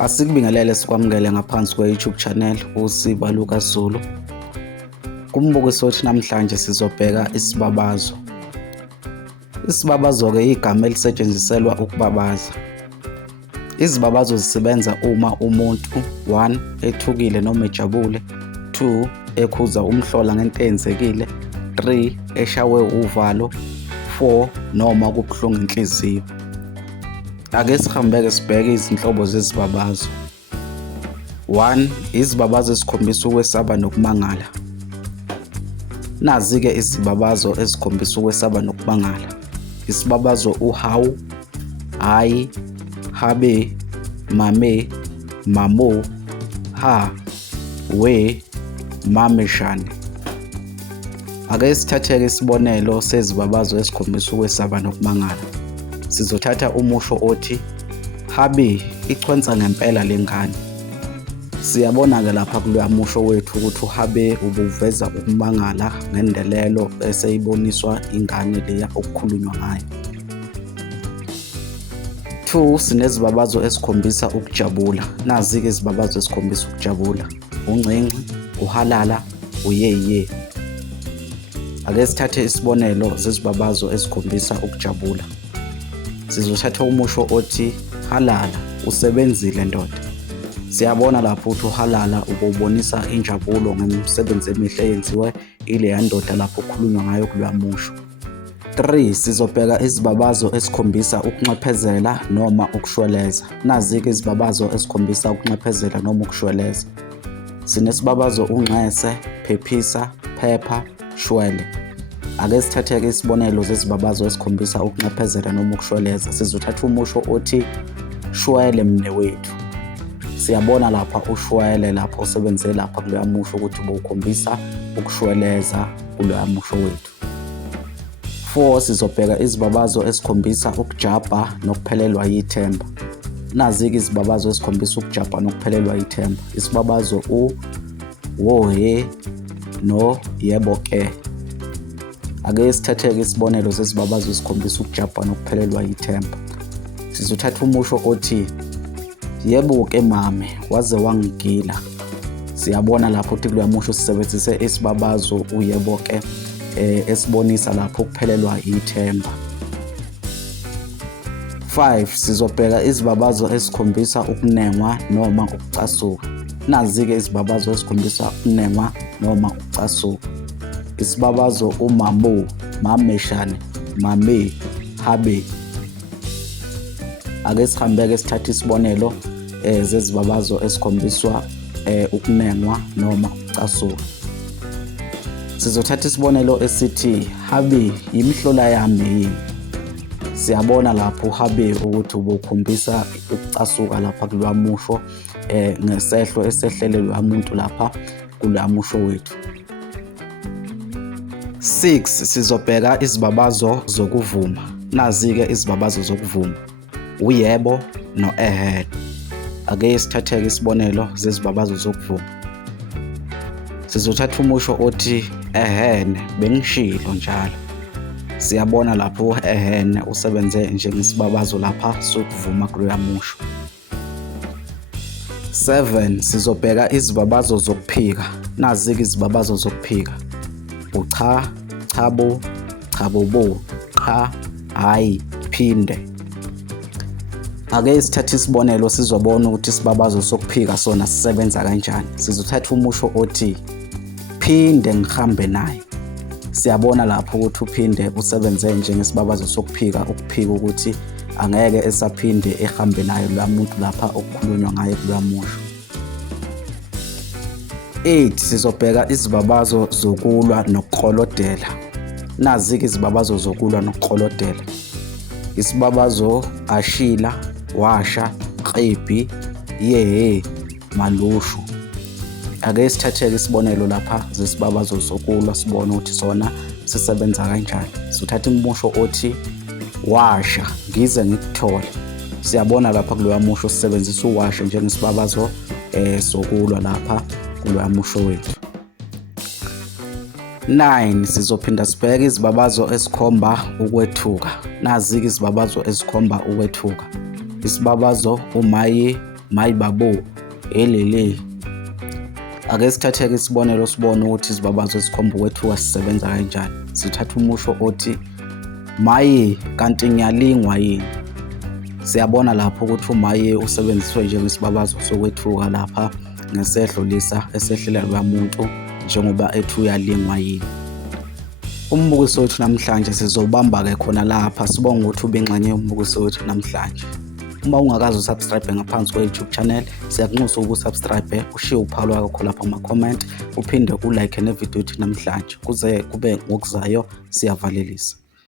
Asikubingelele sikwamukele ngaphansi kwe-YouTube channel uSiba Lucas Zulu. Kumbukiso wethu namhlanje sizobheka isibabazo. Isibabazo-ke igama elisetshenziselwa ukubabaza. Izibabazo zisebenza uma umuntu 1 ethukile noma ejabule, 2 ekhuza umhlola ngento eyenzekile, 3 eshawe uvalo, 4 noma kubuhlungu inhliziyo. Ake sihambeke sibheke izinhlobo zezibabazo. 1. Izibabazo ezikhombisa ukwesaba nokumangala. Nazi-ke izibabazo ezikhombisa ukwesaba nokumangala. Isibabazo uhawu, hayi, habe, mame, mamo, ha, we, mameshane. Ake sithathe-ke isibonelo sezibabazo ezikhombisa ukwesaba nokumangala. Sizothatha umusho othi habe ichwenza ngempela lengane. Siyabona-ke lapha kuloya musho wethu ukuthi uhabe ubuveza ukumangala ngendelelo eseyiboniswa ingane leya okukhulunywa ngayo. 2. Sinezibabazo ezikhombisa ukujabula. Nazi-ke izibabazo ezikhombisa ukujabula. Uncinci, uhalala, uyeye. Ake sithathe isibonelo zezibabazo ezikhombisa ukujabula. Sizothatha umusho othi halala usebenzile ndoda. Siyabona lapho ukuthi uhalala ubonisa injabulo ngemisebenzi emihle eyenziwe ile ndoda lapho kukhulunywa ngayo kuloya musho. 3. Sizobheka izibabazo ezikhombisa ukunxephezela noma ukushweleza. Nazi-ke izibabazo ezikhombisa ukunxephezela noma ukushweleza. Sinesibabazo unxese, phephisa, phepha, shwele. Ake sithathe-ke isibonelo zezibabazo ezikhombisa ukunxephezela noma ukushweleza. Sizothatha umusho othi shwele mne wethu. Siyabona lapha ushwele lapho usebenze lapha kuloya musho ukuthi bukhombisa ukushweleza kuloya musho wethu. 4. Sizobheka izibabazo ezikhombisa ukujabha nokuphelelwa yithemba. Nazi-ke izibabazo ezikhombisa ukujabha nokuphelelwa yithemba. Isibabazo wohe no yebo ke. Ake sithathe-ke isibonelo zezibabazo ezikhombisa ukujabha nokuphelelwa yithemba. Sizothatha umusho othi yebo-ke mame waze wangigila. Siyabona lapho ukuthi kuloya musho sisebenzise isibabazo uyebo-ke esibonisa lapho ukuphelelwa yithemba. 5. Sizobheka izibabazo ezikhombisa ukunengwa noma ukucasuka. Nazi-ke izibabazo ezikhombisa ukunengwa noma ukucasuka. Isibabazo umamo, mameshane, mame, habe. Ake sihambeke sithathe isibonelo zezibabazo ezikhombiswa ukunengwa noma ukucasuka. Sizothatha isibonelo esithi habe yimihlola yami. Siyabona lapho habe ukuthi ubukhombisa ukucasuka lapha kuloya musho ngesehlo esehlelelwa umuntu lapha kuloya musho wethu. 6. Sizobheka izibabazo zokuvuma. Nazi-ke izibabazo zokuvuma. Uyebo no ehene. Ake sithathe-ke isibonelo zezibabazo zokuvuma. Sizothatha umusho othi ehene bengishilo njalo. Siyabona lapho ehene usebenze njengesibabazo lapha sokuvuma kuloya musho. 7. Sizobheka izibabazo zokuphika. Nazi-ke izibabazo zokuphika. Ucha, chabo, chabobo, cha, hayi, phinde. Ake sithathe isibonelo sizobona ukuthi isibabazo sokuphika sona sisebenza kanjani. Sizothatha umusho othi phinde ngihambe naye. Siyabona lapho ukuthi uphinde usebenze njengesibabazo sokuphika, ukuphika ukuthi angeke esaphinde ehambe naye loya muntu lapha okukhulunywa ngaye kuloya musho. 8. Sizobheka izibabazo zokulwa nokuqolodela. Nazi-ke izibabazo zokulwa nokuqolodela. Isibabazo ashila, washa, qebhi, yehe, malushu. Ake sithathe-ke isibonelo lapha zesibabazo zokulwa sibone ukuthi sona sisebenza kanjani. Sithatha umusho othi washa ngize ngikuthole. Siyabona lapha kuloya musho sisebenzisa uwasha njengesibabazo sokulwa lapha kuloya musho wethu. 9. Sizophinda sibheke izibabazo ezikhomba ukwethuka. Nazi-ke izibabazo ezikhomba ukwethuka. Isibabazo umaye, mayibabo, elele. Ake sithathe-ke isibonelo sibone ukuthi izibabazo ezikhomba ukwethuka sisebenza kanjani. Sithatha umusho othi maye kanti ngiyalingwa yini. Siyabona lapho ukuthi umaye usebenziswe njengesibabazo sokwethuka lapha ngesedlulisa esehlela loya muntu njengoba ethi uyalingwa yini. Umbukiso wethu namhlanje sizobamba-ke khona lapha sibonge ukuthi ube ingxenye yombukiso wethu namhlanje. Uma ungakazi usubscribe ngaphansi kwe-YouTube channel, siyakunxusa ukusubscribe, ushiye uphawu lwakho lapha kuma-comment, uphinde ulike nevidiyo yethu namhlanje. Kuze kube ngokuzayo, siyavalelisa.